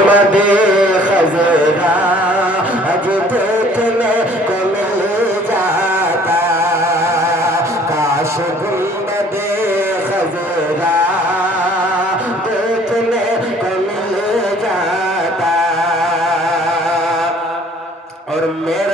गुंबदे खजरा आज देखने को मिल जाता, काश गुंबदे खजरा देखने को मिल जाता। और मेरा